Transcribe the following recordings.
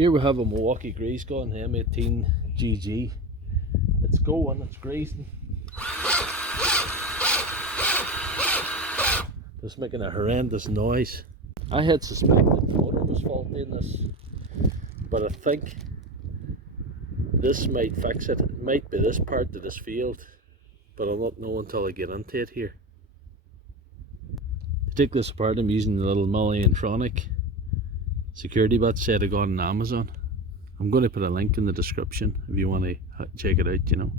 Here we have a Milwaukee Grease gun, M18GG. It's going, it's greasing. Just making a horrendous noise. I had suspected the motor was faulty in this, but I think this might fix it. It might be this part that is failed, but I'll not know until I get into it here. To take this apart, I'm using the little Milliontronic security bit set I got on Amazon. I'm going to put a link in the description if you want to check it out, you know.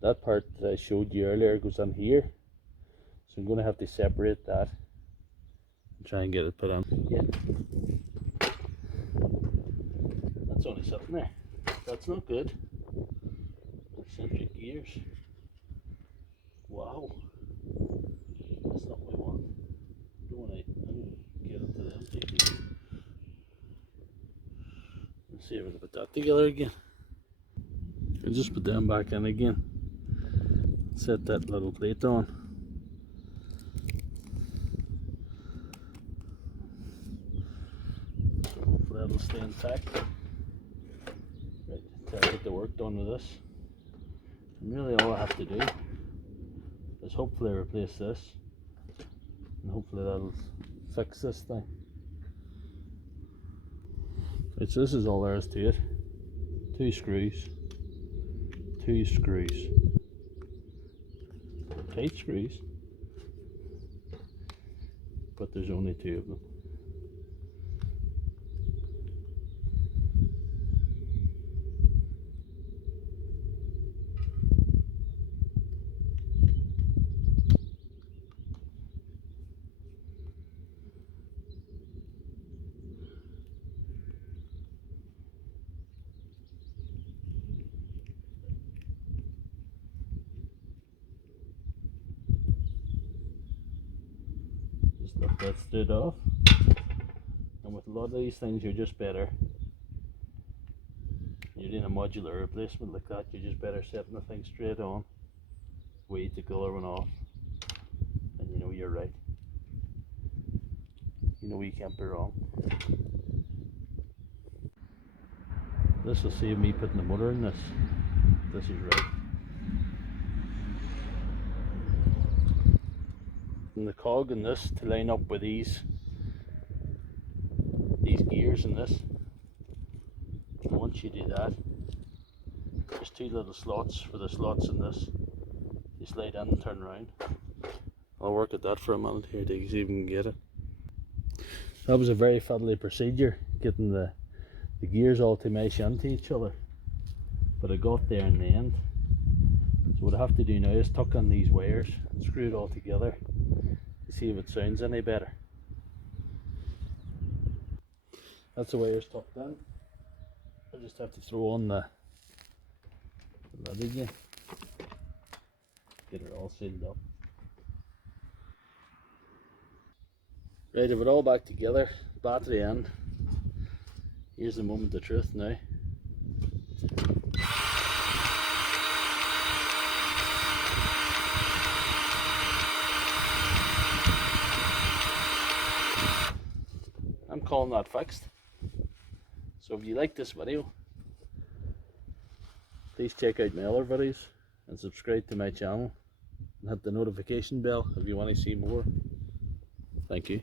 That part that I showed you earlier goes on here, so I'm going to have to separate that and try and get it put on. Yeah, that's only sitting there. That's not good. Eccentric gears. Wow, that's not what we want. Don't want to get into them. Let's see if we can put that together again. I'll just put them back in again. Set that little plate on. Hopefully that'll stay intact. Right, till I get the work done with this. And really all I have to do is hopefully replace this, and hopefully that'll fix this thing. Right, so this is all there is to it. Two screws. Tight screws, but there's only two of them. Lift that straight off, and with a lot of these things you're just better, you're doing a modular replacement like that, you're just better setting the thing straight on, wait the colour one off, and you know you're right. You know you can't be wrong. This will save me putting the motor in this. This is right. And the cog in this to line up with these gears in this. And once you do that, there's two little slots for the slots in this. You slide in and turn around. I'll work at that for a minute here to see if we can get it. That was a very fiddly procedure, getting the gears all to mesh into each other, but I got there in the end. So what I have to do now is tuck in these wires and screw it all together to see if it sounds any better. That's the wires tucked in. I just have to throw on the lid again, get it all sealed up. Right, have it all back together, battery in. Here's the moment of truth now. I'm calling that fixed. So if you like this video, please check out my other videos and subscribe to my channel and hit the notification bell if you want to see more. Thank you.